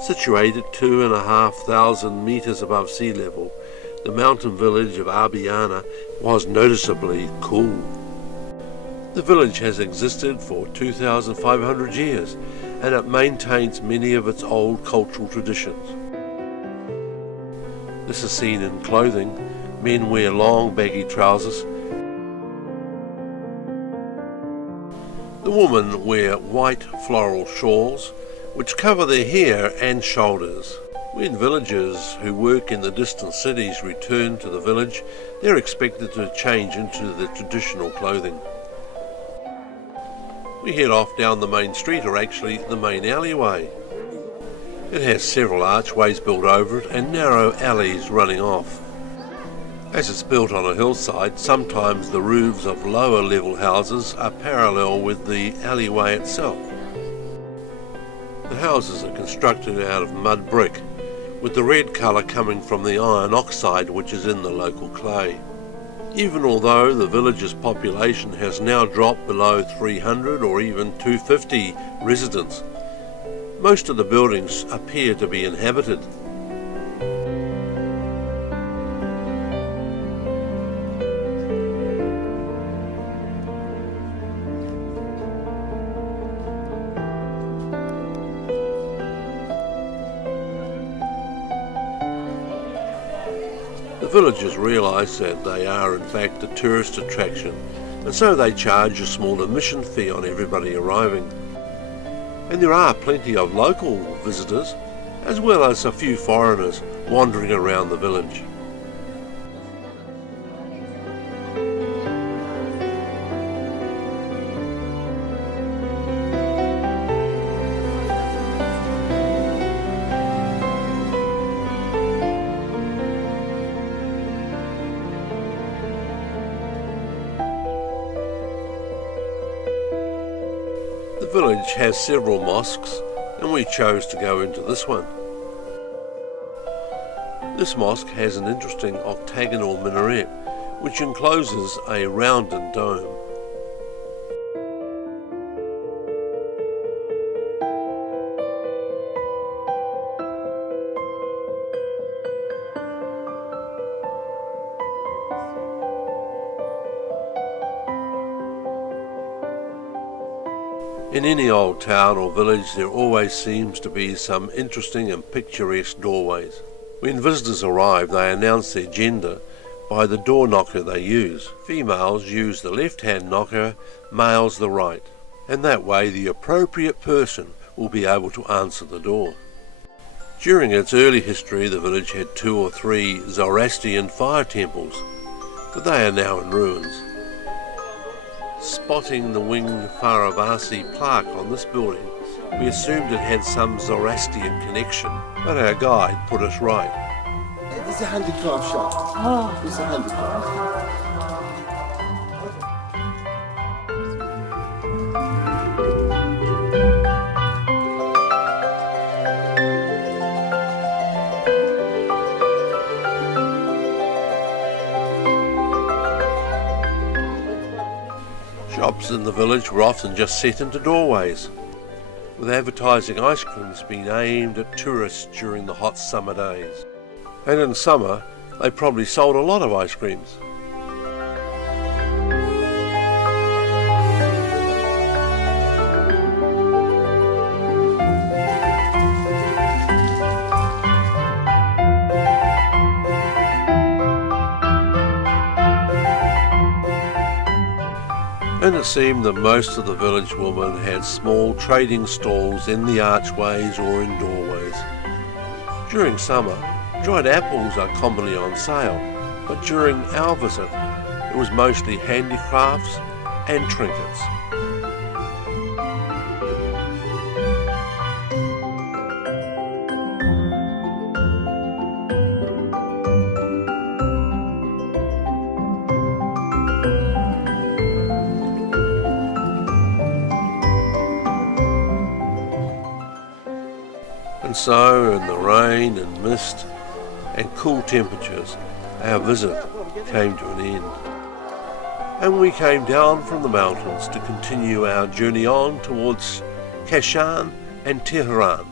Situated 2,500 metres above sea level, the mountain village of Abyaneh was noticeably cool. The village has existed for 2,500 years, and it maintains many of its old cultural traditions. This is seen in clothing. Men wear long baggy trousers. The women wear white floral shawls, which cover their hair and shoulders. When villagers who work in the distant cities return to the village, they're expected to change into the traditional clothing. We head off down the main street, or actually the main alleyway. It has several archways built over it and narrow alleys running off. As it's built on a hillside, sometimes the roofs of lower level houses are parallel with the alleyway itself. The houses are constructed out of mud brick, with the red colour coming from the iron oxide which is in the local clay. Even although the village's population has now dropped below 300 or even 250 residents, most of the buildings appear to be inhabited. The villagers realise that they are in fact a tourist attraction, and so they charge a small admission fee on everybody arriving. And there are plenty of local visitors, as well as a few foreigners wandering around the village. The village has several mosques, and we chose to go into this one. This mosque has an interesting octagonal minaret, which encloses a rounded dome. In any old town or village, there always seems to be some interesting and picturesque doorways. When visitors arrive, they announce their gender by the door knocker they use. Females use the left-hand knocker, males the right, and that way the appropriate person will be able to answer the door. During its early history, the village had 2 or 3 Zoroastrian fire temples, but they are now in ruins. Spotting the winged Faravasi plaque on this building, we assumed it had some Zoroastrian connection, but our guide put us right. This is a handicraft shop. Oh. This is a handicraft. Shops in the village were often just set into doorways, with advertising ice creams being aimed at tourists during the hot summer days. And in summer, they probably sold a lot of ice creams. And it seemed that most of the village women had small trading stalls in the archways or in doorways. During summer, dried apples are commonly on sale, but during our visit, it was mostly handicrafts and trinkets. And so, in the rain and mist and cool temperatures, our visit came to an end. And we came down from the mountains to continue our journey on towards Kashan and Tehran.